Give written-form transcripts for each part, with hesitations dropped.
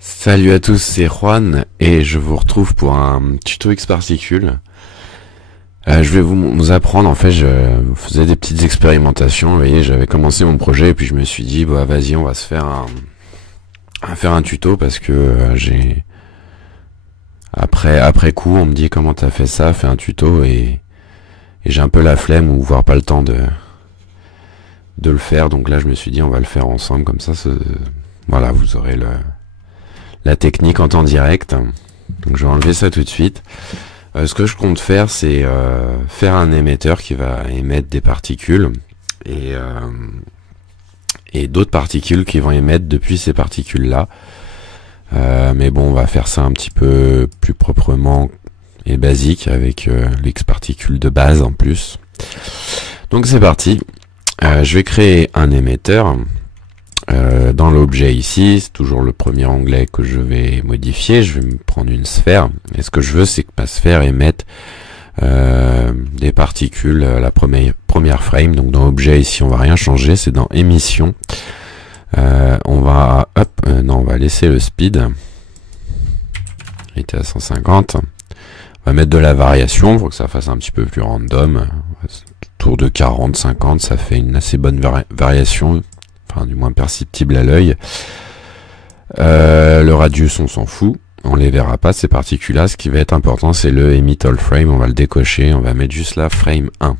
Salut à tous, c'est Juan et je vous retrouve pour un tuto X particules. Je vais vous apprendre, en fait, je faisais des petites expérimentations. Vous voyez, j'avais commencé mon projet et puis je me suis dit, bah vas-y, on va se faire un tuto parce que après coup, on me dit comment t'as fait ça, fais un tuto et j'ai un peu la flemme ou voire pas le temps de le faire. Donc là, je me suis dit, on va le faire ensemble comme ça. Voilà, vous aurez la technique en temps direct. Donc je vais enlever ça tout de suite. Ce que je compte faire, c'est faire un émetteur qui va émettre des particules et d'autres particules qui vont émettre depuis ces particules-là. Mais bon, on va faire ça un petit peu plus proprement et basique avec l'X-particule de base en plus. Donc c'est parti. Je vais créer un émetteur. Dans l'objet ici, c'est toujours le premier onglet que je vais modifier. Je vais me prendre une sphère. Et ce que je veux, c'est que ma sphère émette des particules à la première frame. Donc dans l'objet ici, on va rien changer. C'est dans émission. On va laisser le speed. Il était à 150. On va mettre de la variation pour que ça fasse un petit peu plus random. Autour de 40, 50, ça fait une assez bonne variation. Enfin, du moins perceptible à l'œil. Le radius, on s'en fout. On les verra pas, ces particules-là. Ce qui va être important, c'est le emit all frame. On va le décocher. On va mettre juste là, frame 1.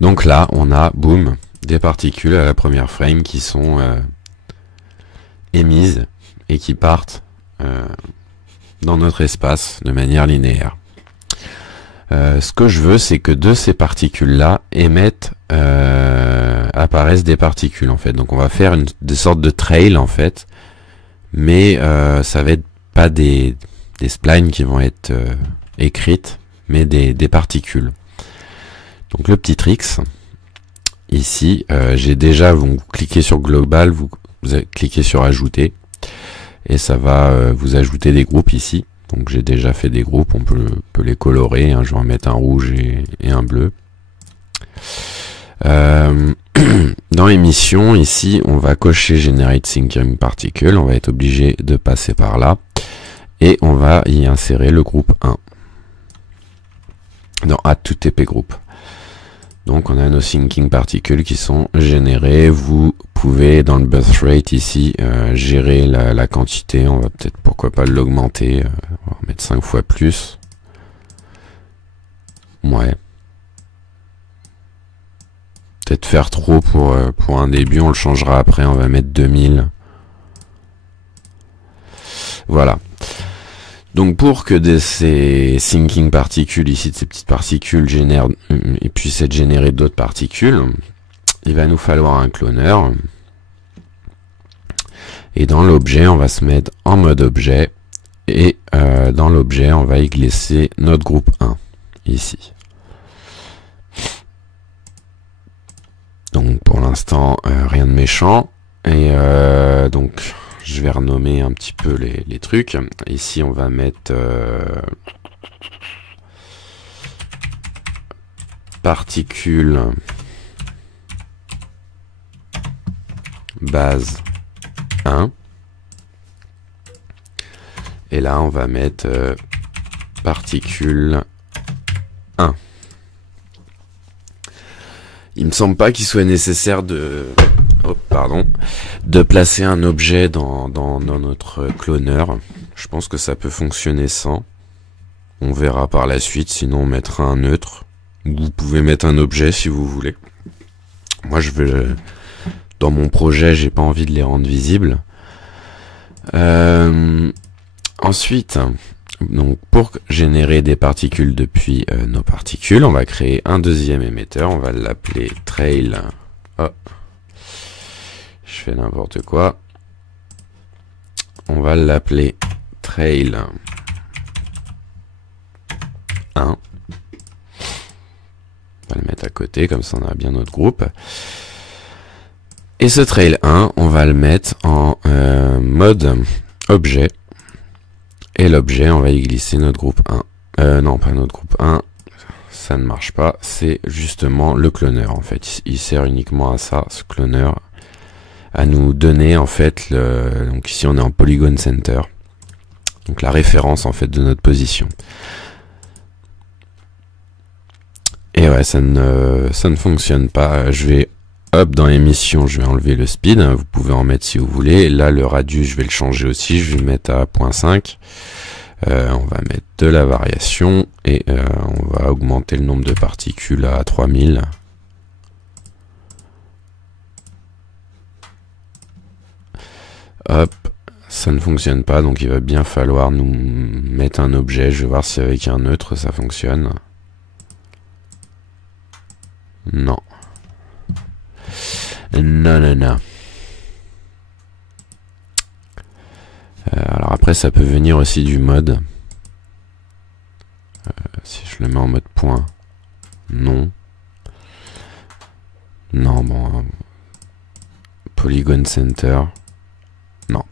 Donc là, on a, boum, des particules à la première frame qui sont émises et qui partent dans notre espace de manière linéaire. Ce que je veux, c'est que de ces particules-là apparaissent des particules en fait. Donc on va faire des sortes de trails en fait, mais ça va être pas des splines qui vont être écrites, mais des particules. Donc le petit tricks, ici, j'ai déjà, vous cliquez sur global, vous cliquez sur ajouter, et ça va vous ajouter des groupes ici. Donc j'ai déjà fait des groupes, on peut les colorer, hein, je vais en mettre un rouge et un bleu. Dans émission, ici, on va cocher Generate Thinking Particle, on va être obligé de passer par là, et on va y insérer le groupe 1 dans Add to TP Group. Donc on a nos Thinking Particle qui sont générés. Vous pouvez dans le birth rate ici gérer la quantité. On va peut-être pourquoi pas l'augmenter. On va mettre 5 fois plus. Ouais. Peut-être faire trop pour un début. On le changera après. On va mettre 2000. Voilà. Donc pour que ces thinking particules ici, de ces petites particules génèrent et puissent être générées d'autres particules, il va nous falloir un cloneur. Et dans l'objet, on va se mettre en mode objet. Et dans l'objet, on va y glisser notre groupe 1, ici. Donc pour l'instant, rien de méchant. Et donc... je vais renommer un petit peu les trucs. Ici, on va mettre particules base 1. Et là, on va mettre particules 1. Il me semble pas qu'il soit nécessaire de placer un objet dans notre cloneur. Je pense que ça peut fonctionner sans. On verra par la suite, sinon on mettra un neutre. Vous pouvez mettre un objet si vous voulez. Moi dans mon projet, j'ai pas envie de les rendre visibles. Ensuite, donc pour générer des particules depuis nos particules, on va créer un deuxième émetteur. On va l'appeler trail. Oh. Je fais n'importe quoi. On va l'appeler trail 1. On va le mettre à côté, comme ça on a bien notre groupe. Et ce trail 1, on va le mettre en mode objet. Et l'objet, on va y glisser notre groupe 1. Non, pas notre groupe 1. Ça ne marche pas. C'est justement le cloneur, en fait. Il sert uniquement à ça, ce cloneur. à nous donner en fait donc ici on est en Polygon Center, donc la référence en fait de notre position. Et ouais, ça ne fonctionne pas. Je vais hop dans émission, je vais enlever le speed, vous pouvez en mettre si vous voulez. Là le radius je vais le changer aussi, je vais le mettre à 0.5. On va mettre de la variation et on va augmenter le nombre de particules à 3000. Hop, ça ne fonctionne pas, donc il va bien falloir nous mettre un objet. Je vais voir si avec un neutre ça fonctionne. Non. Non. Alors après ça peut venir aussi du mode. Si je le mets en mode point. Non. Non, bon. Polygon Center. Non.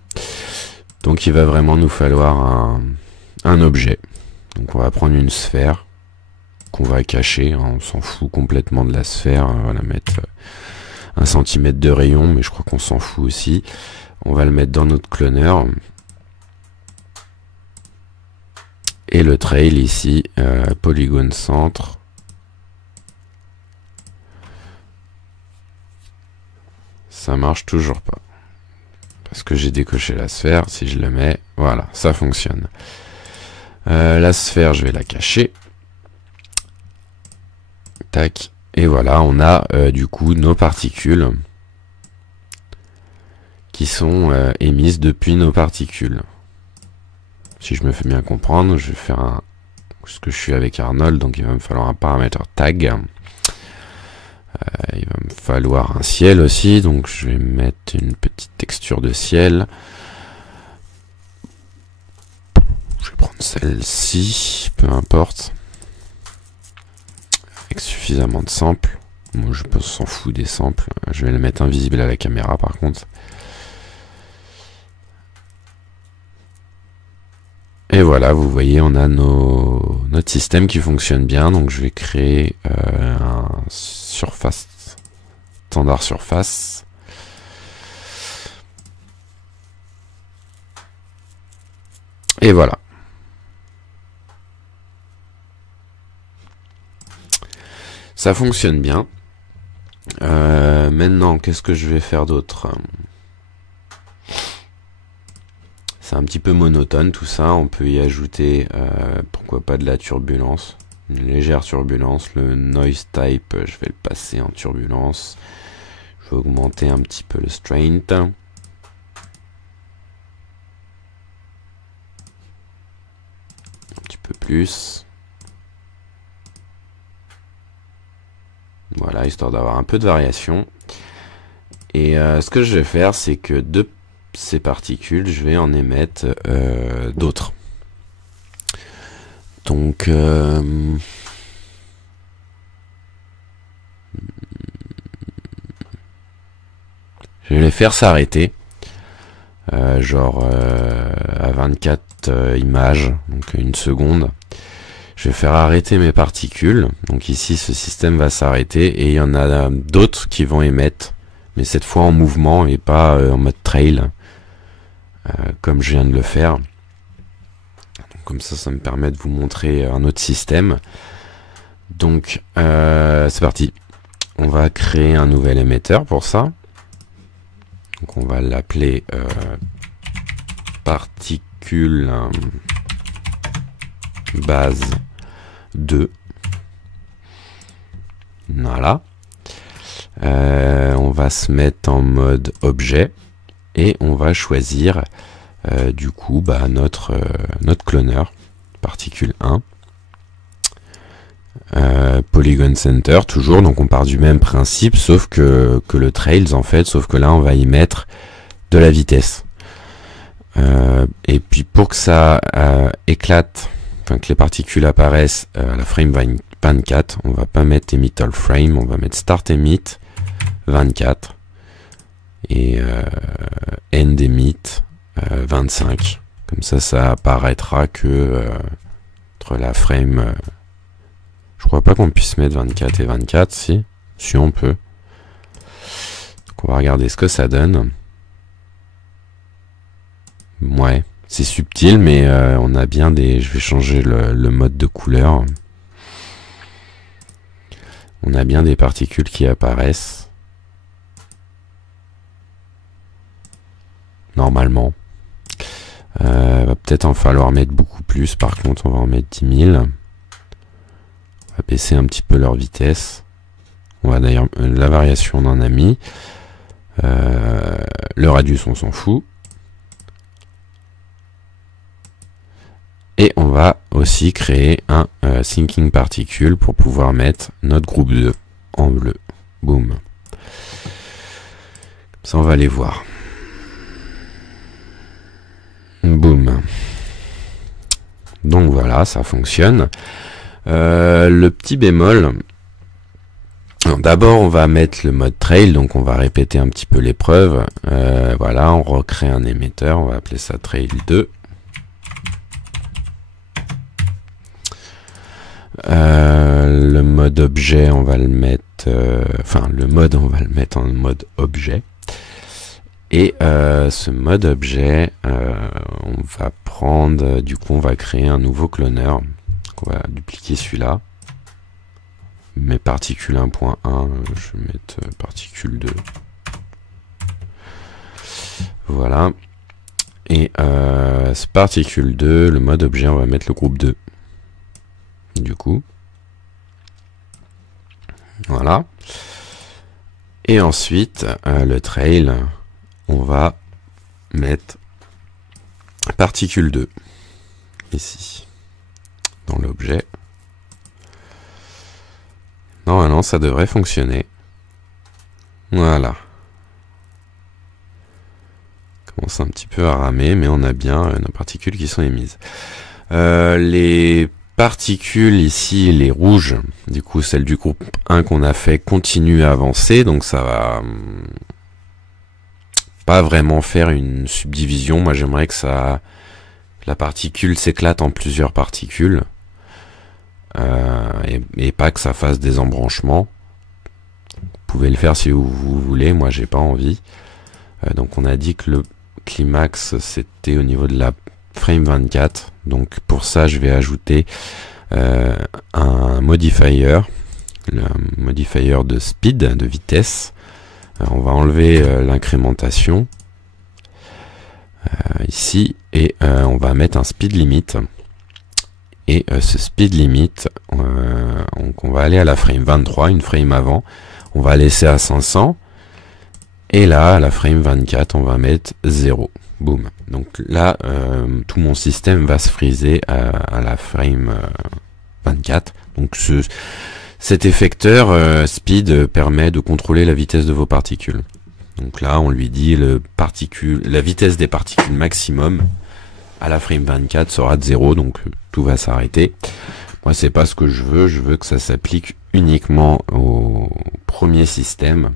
Donc il va vraiment nous falloir un objet. Donc on va prendre une sphère qu'on va cacher. On s'en fout complètement de la sphère. On va la mettre 1 cm de rayon, mais je crois qu'on s'en fout aussi. On va le mettre dans notre cloneur. Et le trail ici, Polygon Centre. Ça marche toujours pas. Parce que j'ai décoché la sphère. Si je le mets, voilà, ça fonctionne. La sphère, je vais la cacher. Tac. Et voilà, on a du coup nos particules qui sont émises depuis nos particules. Si je me fais bien comprendre, je vais faire ce que je suis avec Arnold, donc il va me falloir un paramètre tag. Il va me falloir un ciel aussi, donc je vais mettre une petite texture de ciel. Je vais prendre celle-ci, peu importe. Avec suffisamment de samples. Moi je s'en fous des samples. Je vais le mettre invisible à la caméra par contre. Et voilà, vous voyez, on a notre système qui fonctionne bien. Donc je vais créer un standard surface. Et voilà. Ça fonctionne bien. Maintenant, qu'est-ce que je vais faire d'autre ? C'est un petit peu monotone tout ça, on peut y ajouter pourquoi pas de la turbulence, une légère turbulence. Le noise type, je vais le passer en turbulence. Je vais augmenter un petit peu le strain. Un petit peu plus. Voilà, histoire d'avoir un peu de variation. Et ce que je vais faire, c'est que de ces particules, je vais en émettre d'autres. Donc, je vais les faire s'arrêter, genre à 24 images, donc une seconde. Je vais faire arrêter mes particules. Donc ici, ce système va s'arrêter et il y en a d'autres qui vont émettre, mais cette fois en mouvement et pas en mode trail, comme je viens de le faire. Donc, comme ça me permet de vous montrer un autre système. Donc, c'est parti. On va créer un nouvel émetteur pour ça. Donc, on va l'appeler particule base 2. Voilà. On va se mettre en mode objet et on va choisir du coup notre cloneur particule 1, Polygon Center toujours. Donc on part du même principe sauf que le trails en fait, sauf que là on va y mettre de la vitesse et puis pour que ça éclate, enfin que les particules apparaissent à la frame 24, on va pas mettre emit all frame, on va mettre start emit 24 et end emit 25. Comme ça apparaîtra que entre la frame. Je crois pas qu'on puisse mettre 24 et 24, si on peut. Donc On va regarder ce que ça donne. Ouais, c'est subtil, mais on a bien des... Je vais changer le mode de couleur. On a bien des particules qui apparaissent. Normalement. Va peut-être en falloir mettre beaucoup plus. Par contre, on va en mettre 10 000. On va baisser un petit peu leur vitesse. On va d'ailleurs... La variation, on en a mis. Le radius, on s'en fout. Et on va aussi créer un thinking particule pour pouvoir mettre notre groupe 2 en bleu. Boum. Ça, on va les voir. Boum. Donc voilà, ça fonctionne. Le petit bémol. D'abord, on va mettre le mode trail, donc on va répéter un petit peu l'épreuve. Voilà, on recrée un émetteur, on va appeler ça trail 2. Le mode objet, on va le mettre, le mode, on va le mettre en mode objet. Et ce mode objet, on va prendre, du coup, on va créer un nouveau cloneur. Donc on va dupliquer celui-là. Mes particules 1.1, je vais mettre particule 2. Voilà. Et ce particule 2, le mode objet, on va mettre le groupe 2. Du coup. Voilà. Et ensuite, le trail, on va mettre particule 2. Ici. Dans l'objet. Normalement, ça devrait fonctionner. Voilà. Commence un petit peu à ramer, mais on a bien nos particules qui sont émises. Les particules ici, les rouges, du coup celles du groupe 1 qu'on a fait continuent à avancer, donc ça va pas vraiment faire une subdivision. Moi j'aimerais que la particule s'éclate en plusieurs particules et pas que ça fasse des embranchements. Vous pouvez le faire si vous voulez, moi j'ai pas envie. Donc on a dit que le climax c'était au niveau de la frame 24, donc pour ça je vais ajouter un modifier, le modifier de speed, de vitesse. On va enlever l'incrémentation ici et on va mettre un speed limit. Et ce speed limit, on va aller à la frame 23, une frame avant, on va laisser à 500 et là à la frame 24 on va mettre 0. Boum. Donc là, tout mon système va se freezer à la frame 24. Donc cet effecteur speed permet de contrôler la vitesse de vos particules. Donc là, on lui dit la vitesse des particules maximum à la frame 24 sera de 0, donc tout va s'arrêter. Moi, c'est pas ce que je veux que ça s'applique uniquement au premier système.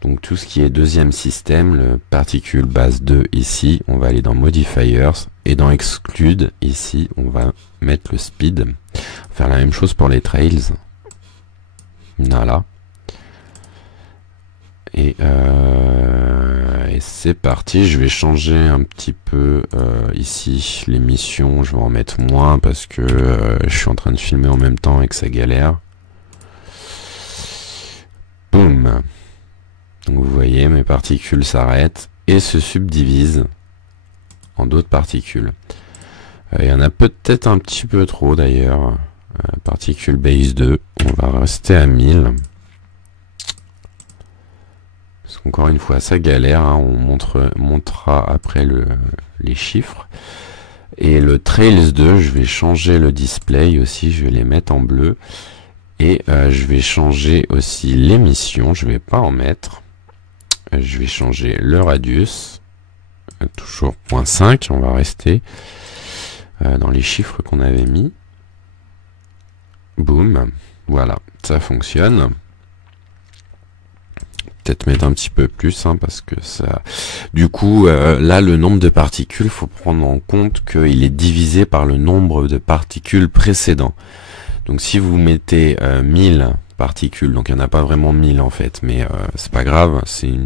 Donc tout ce qui est deuxième système, le particule base 2 ici, on va aller dans Modifiers et dans Exclude ici, on va mettre le speed. Faire la même chose pour les trails. Voilà. Et c'est parti, je vais changer un petit peu ici l'émission, je vais en mettre moins parce que je suis en train de filmer en même temps et que ça galère. Boum. Donc vous voyez, mes particules s'arrêtent et se subdivisent en d'autres particules. Il y en a peut-être un petit peu trop d'ailleurs. Particule base 2, on va rester à 1000. Parce qu'encore une fois, ça galère, hein, on montrera après les chiffres. Et le Trails 2, je vais changer le display aussi, je vais les mettre en bleu. Et je vais changer aussi l'émission, je vais pas en mettre. Je vais changer le radius, toujours 0.5, on va rester dans les chiffres qu'on avait mis. Boum, voilà, ça fonctionne. Peut-être mettre un petit peu plus, hein, parce que ça... Du coup, là, le nombre de particules, faut prendre en compte qu'il est divisé par le nombre de particules précédents. Donc si vous mettez 1000 particules, donc il n'y en a pas vraiment 1000 en fait, mais c'est pas grave, c'est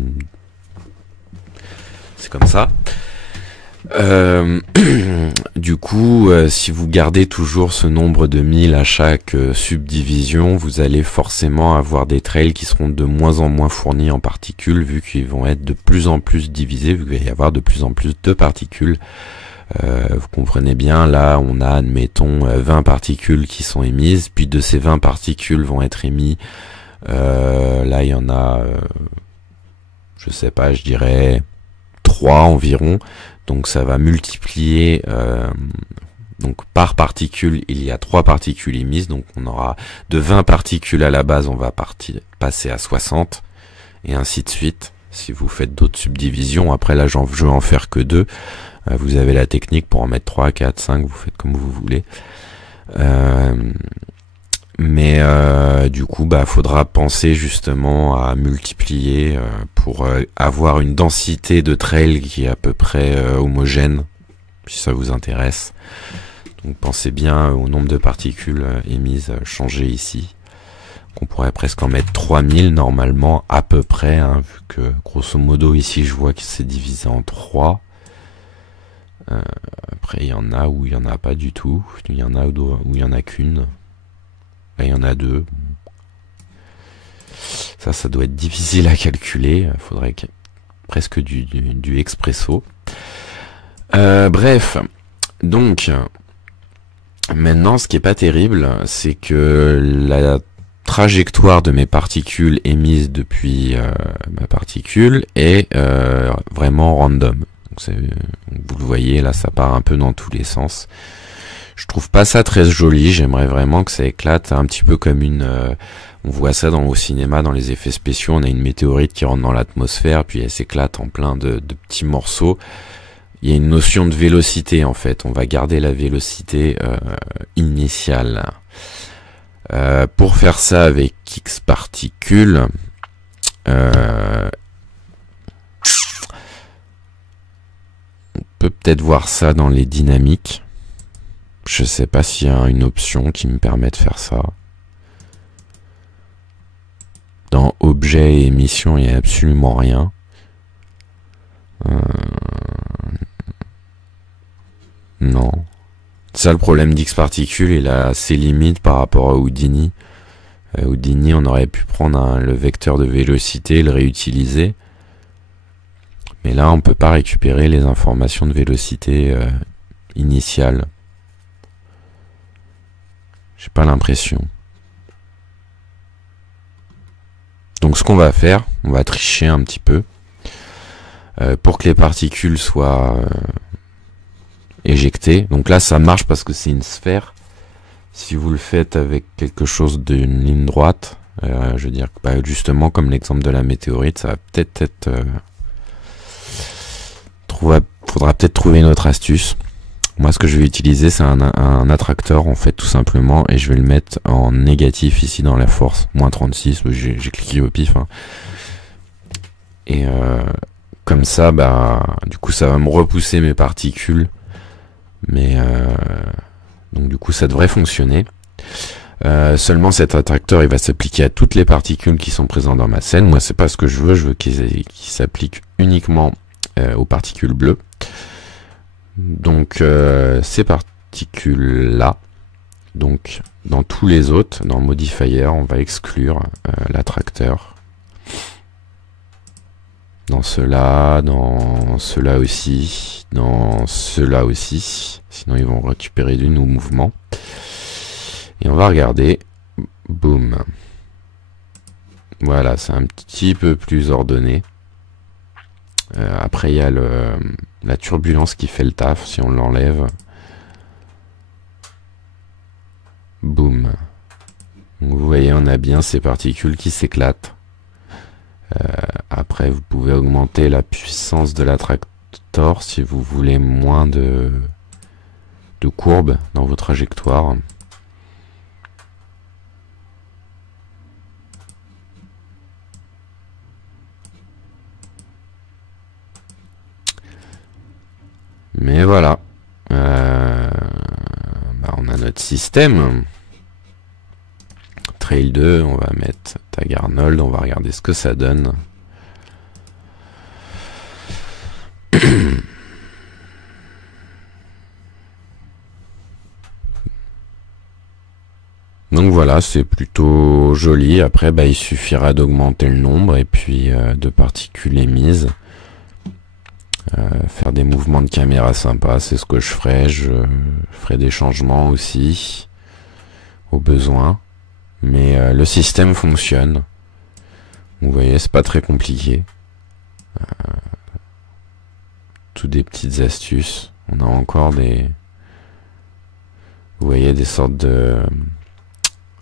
comme ça. Du coup, si vous gardez toujours ce nombre de 1000 à chaque subdivision, vous allez forcément avoir des trails qui seront de moins en moins fournis en particules, vu qu'ils vont être de plus en plus divisés, vu qu'il va y avoir de plus en plus de particules. Vous comprenez bien, là on a, admettons, 20 particules qui sont émises, puis de ces 20 particules vont être émises, là il y en a, je sais pas, je dirais 3 environ, donc ça va multiplier, donc par particule, il y a 3 particules émises, donc on aura de 20 particules à la base, on va passer à 60, et ainsi de suite. Si vous faites d'autres subdivisions, après là je vais en faire que 2, vous avez la technique pour en mettre 3, 4, 5, vous faites comme vous voulez. Du coup, faudra penser justement à multiplier pour avoir une densité de trail qui est à peu près homogène, si ça vous intéresse. Donc pensez bien au nombre de particules émises, changées ici. On pourrait presque en mettre 3000 normalement, à peu près, hein, vu que grosso modo ici je vois que c'est divisé en 3. Après il y en a où il y en a pas du tout, il y en a où il y en a qu'une. Là il y en a 2. Ça doit être difficile à calculer, il faudrait presque du expresso. Bref, donc maintenant ce qui est pas terrible, c'est que la trajectoire de mes particules émises depuis ma particule est vraiment random. Donc vous le voyez, là ça part un peu dans tous les sens. Je trouve pas ça très joli, j'aimerais vraiment que ça éclate un petit peu comme on voit ça au cinéma, dans les effets spéciaux, on a une météorite qui rentre dans l'atmosphère, puis elle s'éclate en plein de petits morceaux. Il y a une notion de vélocité en fait, on va garder la vélocité initiale. Pour faire ça avec X particules, on peut peut-être voir ça dans les dynamiques. Je sais pas s'il y a une option qui me permet de faire ça. Dans objet et émission, il n'y a absolument rien. Non. Ça, le problème d'X particules, il a ses limites par rapport à Houdini. Houdini, on aurait pu prendre le vecteur de vélocité et le réutiliser. Mais là, on peut pas récupérer les informations de vélocité initiale. J'ai pas l'impression. Donc ce qu'on va faire, on va tricher un petit peu. Pour que les particules soient éjectées. Donc là ça marche parce que c'est une sphère. Si vous le faites avec quelque chose d'une ligne droite, je veux dire, justement comme l'exemple de la météorite, ça va peut-être être... faudra peut-être trouver une autre astuce. Moi ce que je vais utiliser c'est un attracteur en fait tout simplement, et je vais le mettre en négatif ici dans la force, moins 36, j'ai cliqué au pif. Hein. Et comme ça, du coup ça va me repousser mes particules, mais donc du coup ça devrait fonctionner. Seulement cet attracteur il va s'appliquer à toutes les particules qui sont présentes dans ma scène. Moi c'est pas ce que je veux qu'il s'applique uniquement aux particules bleues. Donc ces particules là, donc dans tous les autres, dans Modifier, on va exclure l'attracteur. Dans cela aussi, dans cela aussi, sinon ils vont récupérer du nouveau mouvement. Et on va regarder, boum. Voilà, c'est un petit peu plus ordonné. Après il y a la turbulence qui fait le taf, si on l'enlève. Boum. Vous voyez, on a bien ces particules qui s'éclatent. Après vous pouvez augmenter la puissance de l'attracteur si vous voulez moins de courbes dans vos trajectoires. Mais voilà, on a notre système. Trail 2, on va mettre Tag Arnold, on va regarder ce que ça donne. Donc voilà, c'est plutôt joli. Après, il suffira d'augmenter le nombre et puis de particules émises. Faire des mouvements de caméra sympas, c'est ce que je ferai. Je ferai des changements aussi, au besoin. Mais le système fonctionne. Vous voyez, c'est pas très compliqué. Toutes des petites astuces. On a encore des... Vous voyez, des sortes de...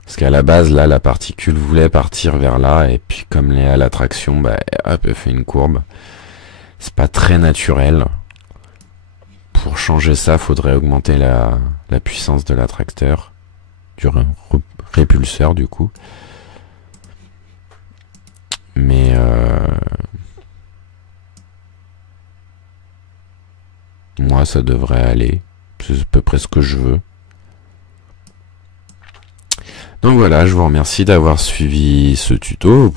Parce qu'à la base, là, la particule voulait partir vers là, et puis comme elle est à l'attraction, hop, elle fait une courbe. C'est pas très naturel. Pour changer ça, faudrait augmenter la puissance de l'attracteur, du répulseur du coup. Mais moi, ça devrait aller. C'est à peu près ce que je veux. Donc voilà, je vous remercie d'avoir suivi ce tuto.